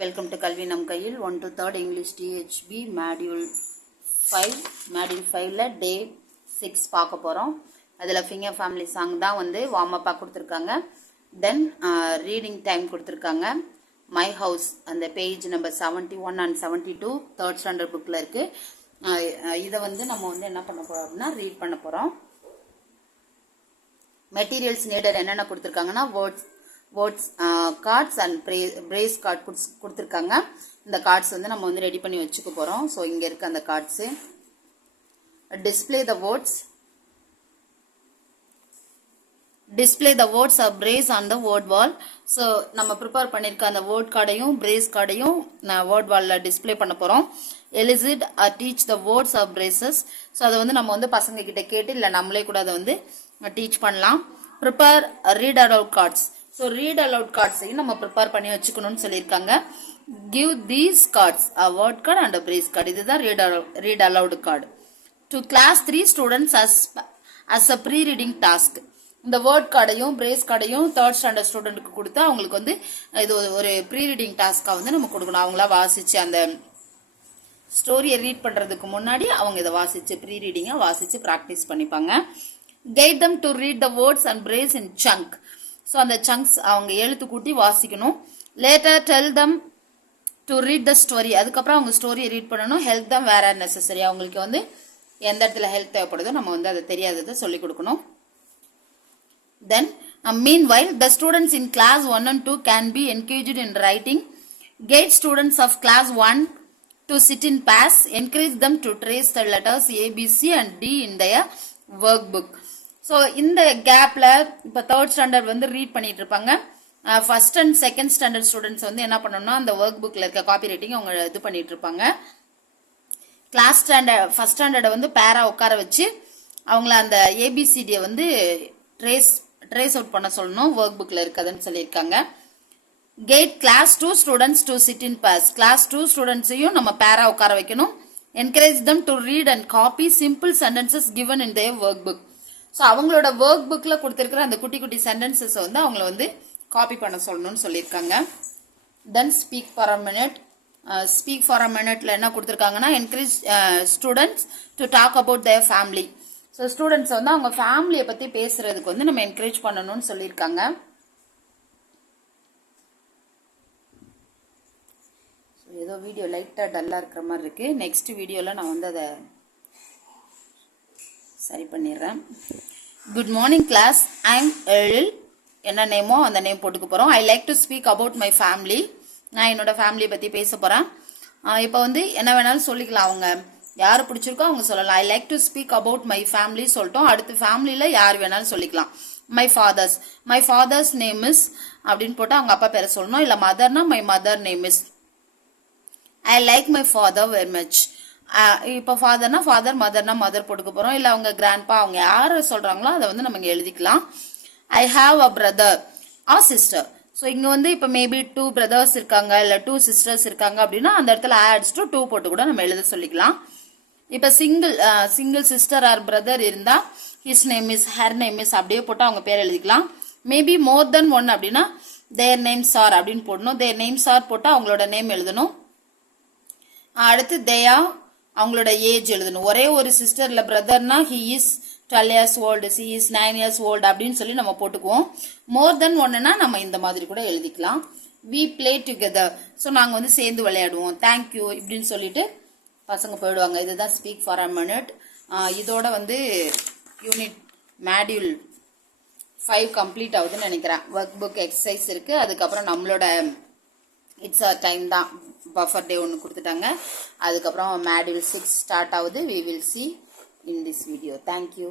Welcome to Kalvi Nam Kayil 1 to 3rd English THB Module 5 Module 5 ல Day 6 பார்க்க போகிறோம். அதில் Finger Family Song தான் வந்து warm up கொடுத்துருக்காங்க. Then reading time கொடுத்துருக்காங்க. My House அந்த page number 71 and 72 3rd standard bookல இருக்கு. இதை வந்து நம்ம வந்து என்ன பண்ண போகிறோம் அப்படின்னா ரீட் பண்ண போகிறோம். Materials needed என்னென்ன கொடுத்துருக்காங்கன்னா words cards and brace card கொடுத்துருக்காங்க. இந்த cards வந்து நம்ம வந்து ரெடி பண்ணி வச்சுக்க போகிறோம். ஸோ இங்கே இருக்க அந்த cards display the words or brace on the word wall. So நம்ம ப்ரிப்பேர் பண்ணியிருக்க அந்த வேர்ட் கார்டையும் brace கார்டையும் நான் வேர்ட் வாலில் டிஸ்பிளே பண்ண போகிறோம். elicit or teach the words or braces. So அதை வந்து நம்ம வந்து பசங்க கிட்ட கேட்டு இல்லை நம்மளே கூட அதை வந்து டீச் பண்ணலாம். Prepare read aloud cards. So read aloud கார்ட்ஸையும் நம்ம ப்ரிப்பேர் பண்ணி வச்சுக்கணும்னு சொல்லியிருக்காங்க. Give these cards a word card and a phrase card. இதுதான் read aloud card. To class 3 students as a pre reading task. இந்த வேர்ட் கார்டையும் phrase கார்டையும் 3rd standard ஸ்டூடெண்ட்டுக்கு கொடுத்து அவங்களுக்கு வந்து இது ஒரு ப்ரீ ரீடிங் டாஸ்க்காக வந்து நம்ம கொடுக்கணும். அவங்களா வாசிச்சு அந்த ஸ்டோரியை ரீட் பண்ணுறதுக்கு முன்னாடி அவங்க இதை வாசிச்சு ப்ரீ ரீடிங்காக வாசிச்சு ப்ராக்டிஸ் பண்ணிப்பாங்க. Guide them to read the words and phrase in chunk. So அந்த சங்க்ஸ் அவங்க எழுத்து கூட்டி வாசிக்கணும். Later tell them to read the story. அதுக்கப்புறம் அவங்க ஸ்டோரியை ரீட் பண்ணணும். ஹெல்ப் தம் வேற நெசசரி. அவங்களுக்கு வந்து எந்த இடத்துல ஹெல்ப் தேவைப்படுதோ நம்ம வந்து அதை தெரியாததை சொல்லிக் கொடுக்கணும். தென் meanwhile the students in class 1 and 2 can be engaged in writing. Guide students of class 1 to sit in pairs. Encourage them to trace the letters A, B, C and D in their workbook. So இந்த கேப்பில் இப்போ 3rd standard வந்து read பண்ணிட்டு இருப்பாங்க. First and second standard students வந்து என்ன பண்ணணும்னா அந்த ஒர்க் புக்கில் இருக்க காப்பி ரைட்டிங் அவங்க இது பண்ணிட்டு இருப்பாங்க. ஃபர்ஸ்ட் ஸ்டாண்டர்டை வந்து பேரா உட்கார வச்சு அவங்கள அந்த ஏபிசிடியை வந்து ட்ரேஸ் அவுட் பண்ண சொல்லணும். ஒர்க் புக்கில் இருக்குதுன்னு சொல்லியிருக்காங்க. Guide class 2 students to sit in pairs. Class 2 ஸ்டூடெண்ட்ஸையும் நம்ம பேரா உட்கார வைக்கணும். Encourage them to read and copy simple sentences given in their work book. So அவங்களோட ஒர்க் புக்கில் கொடுத்துருக்கிற அந்த குட்டி குட்டி சென்டென்சஸ் வந்து அவங்கள வந்து காப்பி பண்ண சொல்லணும்னு சொல்லியிருக்காங்க. தென் ஸ்பீக் ஃபார் அ மினிட்ல என்ன கொடுத்துருக்காங்கன்னா encourage students to talk about their family. So students வந்து அவங்க ஃபேமிலியை பற்றி பேசுறதுக்கு வந்து நம்ம என்கரேஜ் பண்ணணும்னு சொல்லியிருக்காங்க. ஸோ ஏதோ வீடியோ லைட்டாக டல்லாக இருக்கிற மாதிரி இருக்கு. நெக்ஸ்ட் வீடியோவில் நான் வந்து அதை சரி பண்ணிடுறேன். Good morning class. I'm Ezhil. என்ன நேமோ அந்த நேம் போட்டுக்க போகிறோம். I like to speak about my family. நான் என்னோட ஃபேமிலியை பற்றி பேச போகிறேன். இப்போ வந்து என்ன வேணாலும் சொல்லிக்கலாம். அவங்க யார் பிடிச்சிருக்கோ அவங்க சொல்லலாம். ஐ like to speak about my family சொல்லிட்டோம். அடுத்து ஃபேமிலியில் யார் வேணாலும் சொல்லிக்கலாம். மை ஃபாதர்ஸ் நேம் இஸ் அப்படின்னு போட்டு அவங்க அப்பா பேரை சொல்லணும். இல்லை மதர்னா my mother name is. I like my father very much. இப்போ ஃபாதர்னா ஃபாதர், மதர்னா மதர் போட்டுக்க போகிறோம். இல்லை அவங்க கிராண்ட்பா அவங்க யார் சொல்கிறாங்களோ அதை வந்து நம்ம இங்கே எழுதிக்கலாம். I have a brother or sister. So இங்கே வந்து இப்போ மேபி 2 பிரதர்ஸ் இருக்காங்க இல்லை 2 சிஸ்டர்ஸ் இருக்காங்க அப்படின்னா அந்த இடத்துல ஆட்ஸ் டு 2 போட்டு கூட நம்ம எழுத சொல்லிக்கலாம். இப்போ சிங்கிள் சிஸ்டர் ஆர் பிரதர் இருந்தால் his name is, her name is அப்படியே போட்டு அவங்க பேர் எழுதிக்கலாம். மேபி மோர் தென் 1 அப்படின்னா தேர் நேம்ஸ் ஆர் அப்படின்னு போடணும். தேர் நேம்ஸ் ஆர் போட்டால் அவங்களோட நேம் எழுதணும். அடுத்து தேயா அவங்களோட ஏஜ் எழுதணும். ஒரே ஒரு சிஸ்டர் இல்லை பிரதர்னா he is 12 years old, she is 9 years old அப்படின்னு சொல்லி நம்ம போட்டுக்குவோம். மோர் தென் 1னா நம்ம இந்த மாதிரி கூட எழுதிக்கலாம். We play together. ஸோ நாங்கள் வந்து சேர்ந்து விளையாடுவோம். தேங்க்யூ இப்படின்னு சொல்லிட்டு பசங்க போயிடுவாங்க. இதுதான் ஸ்பீக் ஃபார் அ மினிட். இதோட வந்து யூனிட் மாடியூல் 5 கம்ப்ளீட் ஆகுதுன்னு நினைக்கிறேன். ஒர்க் புக் எக்ஸசைஸ் இருக்கு. அதுக்கப்புறம் நம்மளோட இட்ஸ் அ டைம் தான் பஃபர் டே ஒன்று கொடுத்துட்டாங்க. அதுக்கப்புறம் மாடியூல் 6 ஸ்டார்ட் ஆகுது. We will see in this video. Thank you.